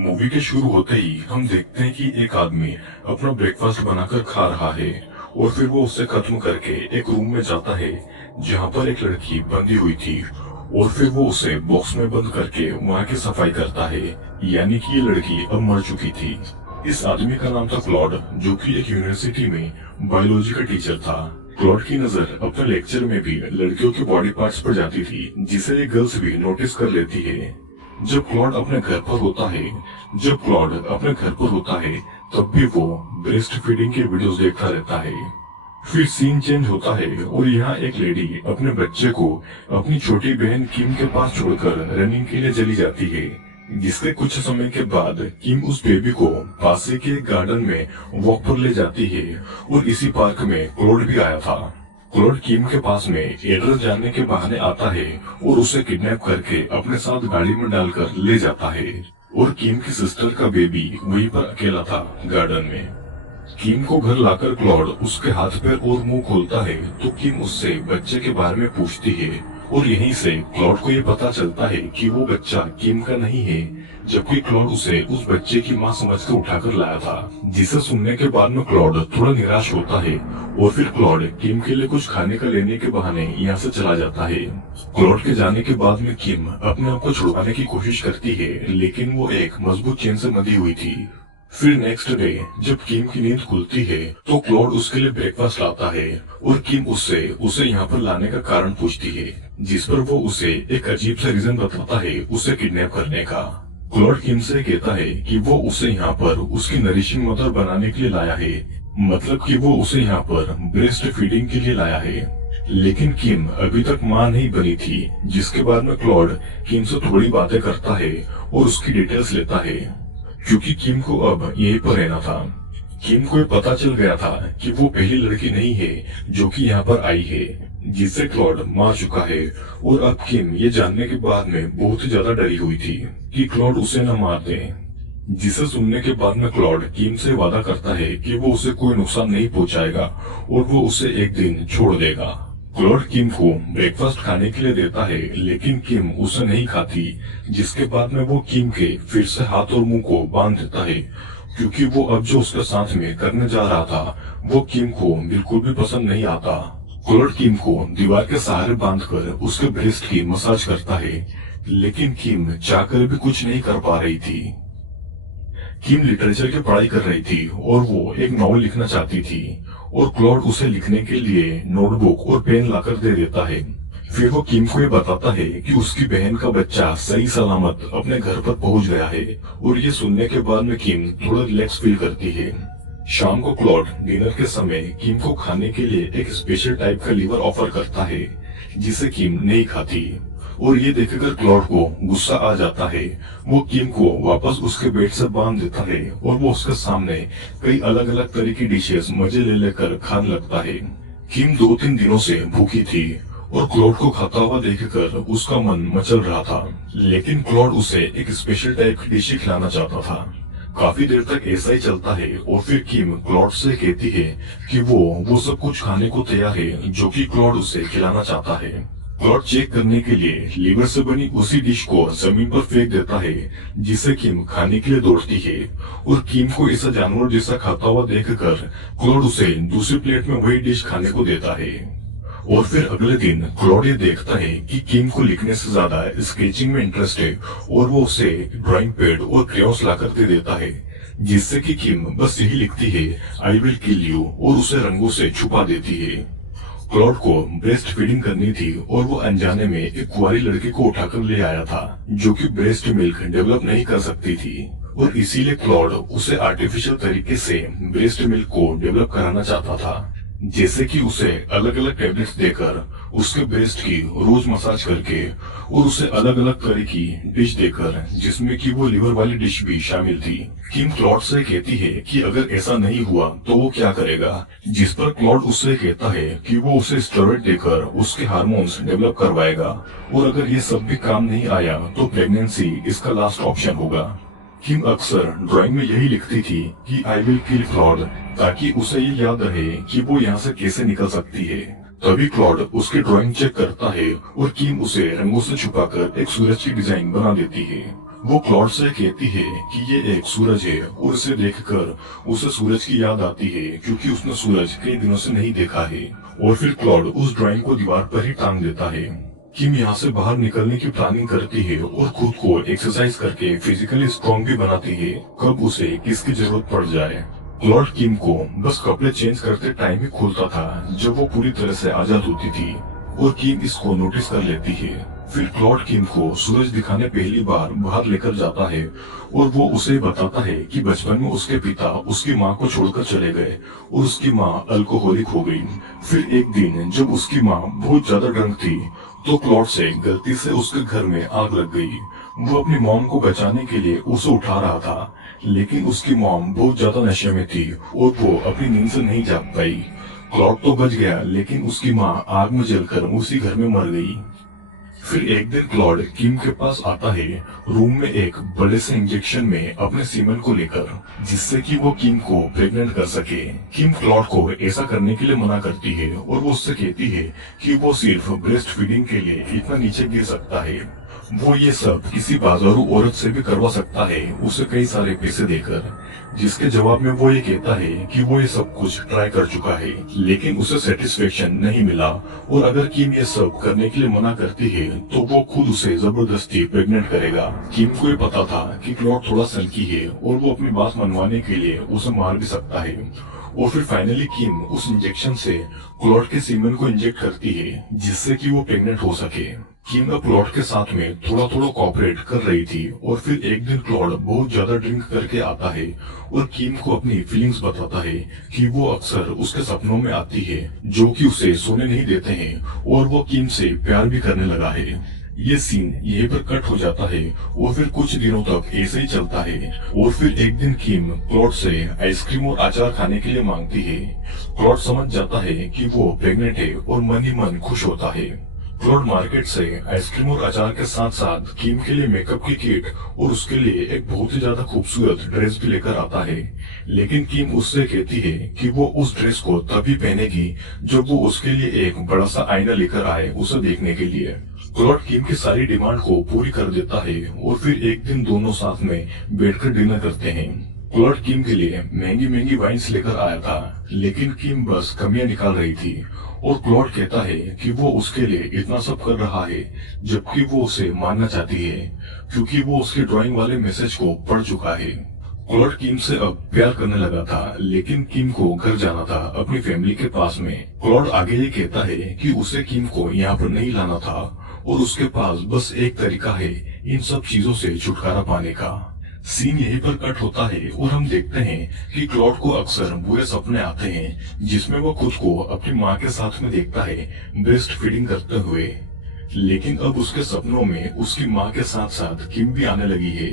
Movie के शुरू होते ही हम देखते हैं कि एक आदमी अपना ब्रेकफास्ट बनाकर खा रहा है और फिर वो उसे खत्म करके एक रूम में जाता है जहाँ पर एक लड़की बंधी हुई थी और फिर वो उसे बॉक्स में बंद करके वहाँ की सफाई करता है। यानी कि ये लड़की अब मर चुकी थी। इस आदमी का नाम था क्लॉड, जो कि एक यूनिवर्सिटी में बायोलॉजी का टीचर था। क्लॉड की नजर अपने लेक्चर में भी लड़कियों के बॉडी पार्ट्स पर जाती थी, जिसे ये गर्ल्स भी नोटिस कर लेती है। जब क्लॉड अपने घर पर होता है तब भी वो ब्रेस्ट फीडिंग के वीडियोस देखता रहता है। फिर सीन चेंज होता है और यहाँ एक लेडी अपने बच्चे को अपनी छोटी बहन किम के पास छोड़कर रनिंग के लिए चली जाती है। जिसके कुछ समय के बाद किम उस बेबी को पास के गार्डन में वॉक पर ले जाती है और इसी पार्क में क्लॉड भी आया था। क्लॉड किम के पास में एड्रेस जानने के बहाने आता है और उसे किडनैप करके अपने साथ गाड़ी में डालकर ले जाता है और किम की सिस्टर का बेबी वहीं पर अकेला था गार्डन में। किम को घर लाकर क्लॉड उसके हाथ पैर और मुंह खोलता है तो किम उससे बच्चे के बारे में पूछती है और यहीं से क्लॉड को ये पता चलता है कि वो बच्चा किम का नहीं है, जबकि क्लॉड उसे उस बच्चे की मां समझकर उठाकर लाया था। जिसे सुनने के बाद में क्लॉड थोड़ा निराश होता है और फिर क्लॉड किम के लिए कुछ खाने का लेने के बहाने यहाँ से चला जाता है। क्लॉड के जाने के बाद में किम अपने आप को छुड़वाने की कोशिश करती है, लेकिन वो एक मजबूत चेन से बंधी हुई थी। फिर नेक्स्ट डे जब किम की नींद खुलती है तो क्लॉड उसके लिए ब्रेकफास्ट लाता है और किम उसे यहाँ पर लाने का कारण पूछती है, जिस पर वो उसे एक अजीब सा रीजन बताता है उसे किडनैप करने का। क्लॉड किम से कहता है कि वो उसे यहाँ पर उसकी नरिशिंग मदर बनाने के लिए लाया है, मतलब कि वो उसे यहाँ पर ब्रेस्ट फीडिंग के लिए लाया है। लेकिन किम अभी तक मां नहीं बनी थी, जिसके बाद में क्लॉड किम से थोड़ी बातें करता है और उसकी डिटेल्स लेता है, क्योंकि किम को अब यहीं पर रहना था। किम को पता चल गया था कि वो पहली लड़की नहीं है जो कि यहाँ पर आई है, जिससे क्लॉड मार चुका है। और अब किम ये जानने के बाद में बहुत ही ज्यादा डरी हुई थी कि क्लॉड उसे न मार दे। जिसे सुनने के बाद में क्लॉड किम से वादा करता है कि वो उसे कोई नुकसान नहीं पहुंचाएगा और वो उसे एक दिन छोड़ देगा। क्लॉड किम को ब्रेकफास्ट खाने के लिए देता है, लेकिन किम उसे नहीं खाती, जिसके बाद में वो किम के फिर से हाथ और मुंह को बांध देता है, क्योंकि वो अब जो उसके साथ में करने जा रहा था वो किम को बिल्कुल भी पसंद नहीं आता। क्लॉड किम को दीवार के सहारे बांधकर उसके ब्रेस्ट की मसाज करता है, लेकिन किम चाहकर भी कुछ नहीं कर पा रही थी। किम लिटरेचर की पढ़ाई कर रही थी और वो एक नॉवल लिखना चाहती थी और क्लॉड उसे लिखने के लिए नोटबुक और पेन लाकर दे देता है। फिर वो किम को ये बताता है कि उसकी बहन का बच्चा सही सलामत अपने घर पर पहुंच गया है और ये सुनने के बाद में किम थोड़ा रिलैक्स फील करती है। शाम को क्लॉड डिनर के समय किम को खाने के लिए एक स्पेशल टाइप का लीवर ऑफर करता है, जिसे किम नहीं खाती और ये देखकर क्लॉड को गुस्सा आ जाता है। वो किम को वापस उसके बेड से बांध देता है और वो उसके सामने कई अलग अलग तरह की डिशेस मजे ले लेकर खाने लगता है। किम 2-3 दिनों से भूखी थी और क्लॉड को खाता हुआ देखकर उसका मन मचल रहा था, लेकिन क्लॉड उसे एक स्पेशल टाइप की डिश खिलाना चाहता था। काफी देर तक ऐसा ही चलता है और फिर किम क्लॉड से कहती है कि वो सब कुछ खाने को तैयार है जो कि क्लॉड उसे खिलाना चाहता है। क्लॉड चेक करने के लिए लीवर से बनी उसी डिश को जमीन पर फेंक देता है, जिसे किम खाने के लिए दौड़ती है और किम को ऐसा जानवर जैसा खाता हुआ देखकर क्लॉड उसे दूसरी प्लेट में वही डिश खाने को देता है। और फिर अगले दिन क्लॉड ये देखता है कि किम को लिखने से ज्यादा स्केचिंग में इंटरेस्ट है और वो उसे ड्राइंग पैड और क्रेयॉन्स लाकर दे देता है, जिससे कि किम बस यही लिखती है आई विल किल यू और उसे रंगों से छुपा देती है। क्लॉड को ब्रेस्ट फीडिंग करनी थी और वो अनजाने में एक कुंवारी लड़की को उठाकर ले आया था जो कि ब्रेस्ट मिल्क डेवलप नहीं कर सकती थी और इसीलिए क्लॉड उसे आर्टिफिशियल तरीके से ब्रेस्ट मिल्क को डेवलप कराना चाहता था, जैसे कि उसे अलग अलग टैबलेट्स देकर उसके ब्रेस्ट की रोज मसाज करके और उसे अलग अलग तरह की डिश देकर, जिसमें कि वो लिवर वाली डिश भी शामिल थी। किम क्लॉड से कहती है कि अगर ऐसा नहीं हुआ तो वो क्या करेगा, जिस पर क्लॉड उससे कहता है कि वो उसे स्टेरॉइड देकर उसके हार्मोन्स डेवलप करवाएगा और अगर ये सब भी काम नहीं आया तो प्रेगनेंसी इसका लास्ट ऑप्शन होगा। किम अक्सर ड्राइंग में यही लिखती थी कि आई विल किल क्लॉड, ताकि उसे ये याद रहे कि वो यहाँ से कैसे निकल सकती है। तभी क्लॉड उसकी ड्राइंग चेक करता है और किम उसे रंगों से छुपाकर एक सूरज की डिजाइन बना देती है वो क्लॉड से कहती है कि ये एक सूरज है और इसे देखकर उसे सूरज की याद आती है क्योंकि उसने सूरज कई दिनों से नहीं देखा है। और फिर क्लॉड उस ड्राइंग को दीवार पर ही टांग देता है। किम यहाँ से बाहर निकलने की प्लानिंग करती है और खुद को एक्सरसाइज करके फिजिकली स्ट्रॉन्ग भी बनाती है, कब उसे किसकी जरूरत पड़ जाए। क्लॉड किम को बस कपड़े चेंज करते टाइम ही खोलता था जब वो पूरी तरह से आजाद होती थी और किम इसको नोटिस कर लेती है। फिर क्लॉड किम को सूरज दिखाने पहली बार बाहर लेकर जाता है और वो उसे बताता है कि बचपन में उसके पिता उसकी माँ को छोड़कर चले गए और उसकी माँ अल्कोहलिक हो गई। फिर एक दिन जब उसकी माँ बहुत ज्यादा ड्रंक थी तो क्लॉड से गलती से उसके घर में आग लग गई। वो अपनी मॉम को बचाने के लिए उसे उठा रहा था, लेकिन उसकी मॉम बहुत ज्यादा नशे में थी और वो अपनी नींद से नहीं जाग पाई। क्लॉड तो बच गया, लेकिन उसकी माँ आग में जलकर उसी घर में मर गई। फिर एक दिन क्लॉड किम के पास आता है, रूम में एक बड़े से इंजेक्शन में अपने सीमन को लेकर, जिससे कि वो किम को प्रेग्नेंट कर सके। किम क्लॉड को ऐसा करने के लिए मना करती है और वो उससे कहती है कि वो सिर्फ ब्रेस्ट फीडिंग के लिए इतना नीचे गिर सकता है। वो ये सब किसी बाजारू औरत से भी करवा सकता है उसे कई सारे पैसे देकर। जिसके जवाब में वो ये कहता है कि वो ये सब कुछ ट्राई कर चुका है, लेकिन उसे सेटिस्फेक्शन नहीं मिला और अगर किम ये सब करने के लिए मना करती है तो वो खुद उसे जबरदस्ती प्रेग्नेंट करेगा। किम को ये पता था कि क्लॉड थोड़ा सनकी है और वो अपनी बात मनवाने के लिए उसे मार भी सकता है। और फिर फाइनली किम उस इंजेक्शन से क्लॉड के सीमन को इंजेक्ट करती है जिससे कि वो प्रेग्नेंट हो सके। किम अब क्लॉड के साथ में थोड़ा थोड़ा कोऑपरेट कर रही थी और फिर एक दिन क्लॉड बहुत ज्यादा ड्रिंक करके आता है और किम को अपनी फीलिंग्स बताता है कि वो अक्सर उसके सपनों में आती है जो कि उसे सोने नहीं देते हैं और वो किम से प्यार भी करने लगा है। ये सीन यहीं पर कट हो जाता है और फिर कुछ दिनों तक ऐसे ही चलता है। और फिर एक दिन किम क्लॉड से आइसक्रीम और अचार खाने के लिए मांगती है। क्लॉड समझ जाता है कि वो प्रेग्नेंट है और मन ही मन खुश होता है। क्लॉड मार्केट से आइसक्रीम और अचार के साथ साथ किम के लिए मेकअप की किट और उसके लिए एक बहुत ही ज्यादा खूबसूरत ड्रेस भी लेकर आता है, लेकिन किम उससे कहती है कि वो उस ड्रेस को तभी पहनेगी जब वो उसके लिए एक बड़ा सा आईना लेकर आए उसे देखने के लिए। क्लॉड किम की सारी डिमांड को पूरी कर देता है और फिर एक दिन दोनों साथ में बैठकर डिनर करते हैं। क्लॉड किम के लिए महंगी महंगी वाइन्स लेकर आया था, लेकिन किम बस कमियां निकाल रही थी और क्लॉड कहता है कि वो उसके लिए इतना सब कर रहा है जबकि वो उसे मारना चाहती है क्योंकि वो उसके ड्राइंग वाले मैसेज को पढ़ चुका है। क्लॉड किम से अब प्यार करने लगा था, लेकिन किम को घर जाना था अपनी फैमिली के पास में। क्लॉड आगे ये कहता है कि उसे किम को यहाँ पर नहीं लाना था और उसके पास बस एक तरीका है इन सब चीजों से छुटकारा पाने का। सीन यहीं पर कट होता है और हम देखते हैं कि क्लॉड को अक्सर बुरे सपने आते हैं जिसमें वो खुद को अपनी माँ के साथ में देखता है ब्रेस्ट फीडिंग करते हुए। लेकिन अब उसके सपनों में उसकी माँ के साथ साथ किम भी आने लगी है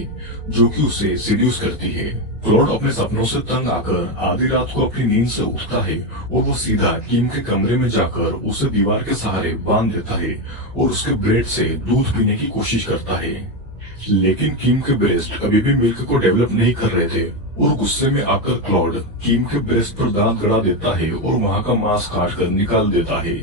जो कि उसे सीड्यूस करती है। क्लॉड अपने सपनों से तंग आकर आधी रात को अपनी नींद से उठता है और वो सीधा किम के कमरे में जाकर उसे दीवार के सहारे बांध देता है और उसके ब्रेड से दूध पीने की कोशिश करता है। लेकिन किम के ब्रेस्ट अभी भी मिल्क को डेवलप नहीं कर रहे थे और गुस्से में आकर क्लॉड किम के ब्रेस्ट पर दांत गड़ा देता है और वहां का मांस काट कर निकाल देता है,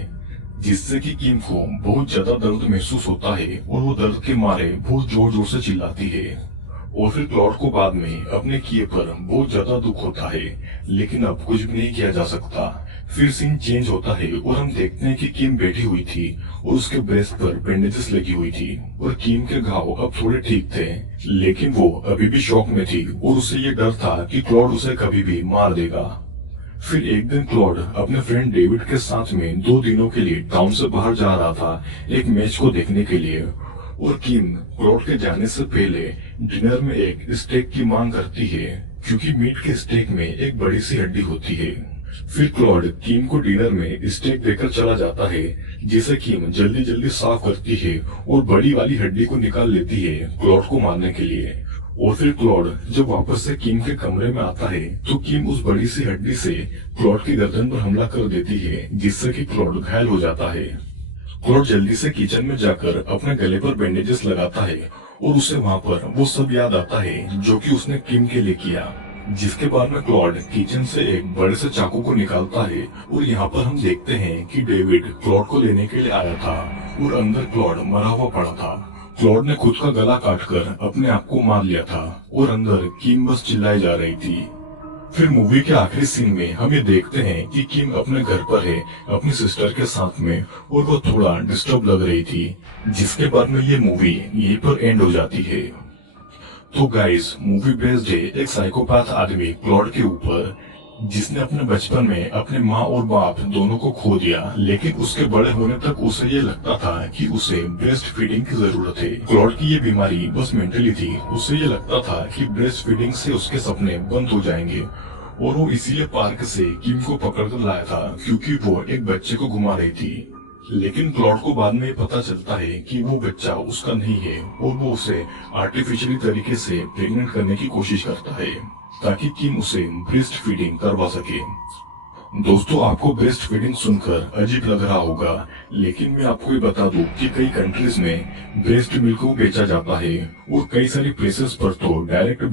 जिससे कि किम को बहुत ज्यादा दर्द महसूस होता है और वो दर्द के मारे बहुत जोर जोर से चिल्लाती है। और फिर क्लॉड को बाद में अपने किए पर बहुत ज्यादा दुख होता है, लेकिन अब कुछ भी नहीं किया जा सकता। फिर सीन चेंज होता है और हम देखते हैं कि किम बैठी हुई थी और उसके ब्रेस्ट पर बैंडेजेस लगी हुई थी और किम के घाव अब थोड़े ठीक थे, लेकिन वो अभी भी शॉक में थी और उसे ये डर था कि क्लॉड उसे कभी भी मार देगा। फिर एक दिन क्लॉड अपने फ्रेंड डेविड के साथ में 2 दिनों के लिए टाउन से बाहर जा रहा था एक मैच को देखने के लिए और किम क्लॉड के जाने से पहले डिनर में एक स्टेक की मांग करती है क्योंकि मीट के स्टेक में एक बड़ी सी हड्डी होती है। फिर क्लॉड किम को डिनर में स्टेक देकर चला जाता है जिसे किम जल्दी जल्दी साफ करती है और बड़ी वाली हड्डी को निकाल लेती है क्लॉड को मारने के लिए। और फिर क्लॉड जब वापस से किम के कमरे में आता है तो किम उस बड़ी सी हड्डी से क्लॉड की गर्दन पर हमला कर देती है जिससे कि क्लॉड घायल हो जाता है। क्लॉड जल्दी से किचन में जाकर अपने गले पर बैंडेजेस लगाता है और उसे वहाँ पर वो सब याद आता है जो कि उसने किम के लिए किया। जिसके बाद में क्लॉड किचन से एक बड़े से चाकू को निकालता है और यहाँ पर हम देखते हैं कि डेविड क्लॉड को लेने के लिए आया था और अंदर क्लॉड मरा हुआ पड़ा था क्लॉड ने खुद का गला काटकर अपने आप को मार लिया था और अंदर किम बस चिल्लाई जा रही थी। फिर मूवी के आखिरी सीन में हम ये देखते हैं कि किम अपने घर पर है अपनी सिस्टर के साथ में और वो थोड़ा डिस्टर्ब लग रही थी, जिसके बाद में ये मूवी यहीं पर एंड हो जाती है। तो गाइस, मूवी बेस्ड है एक साइकोपैथ आदमी क्लॉड के ऊपर, जिसने अपने बचपन में अपने माँ और बाप दोनों को खो दिया, लेकिन उसके बड़े होने तक उसे ये लगता था कि उसे ब्रेस्ट फीडिंग की जरूरत है। क्लॉड की ये बीमारी बस मेंटली थी, उसे ये लगता था कि ब्रेस्ट फीडिंग से उसके सपने बंद हो जाएंगे और वो इसीलिए पार्क से किम को पकड़कर लाया था क्योंकि वो एक बच्चे को घुमा रही थी। लेकिन क्लॉड को बाद में पता चलता है कि वो बच्चा उसका नहीं है और वो उसे आर्टिफिशियली तरीके से प्रेग्नेंट करने की कोशिश करता है ताकि किम उसे ब्रेस्ट फीडिंग करवा सके। दोस्तों, आपको ब्रेस्ट फीडिंग सुनकर अजीब लग रहा होगा, लेकिन मैं आपको ये बता दूं कि कई कंट्रीज में ब्रेस्ट मिल्क को बेचा जाता है और कई सारी प्लेसेस पर तो डायरेक्ट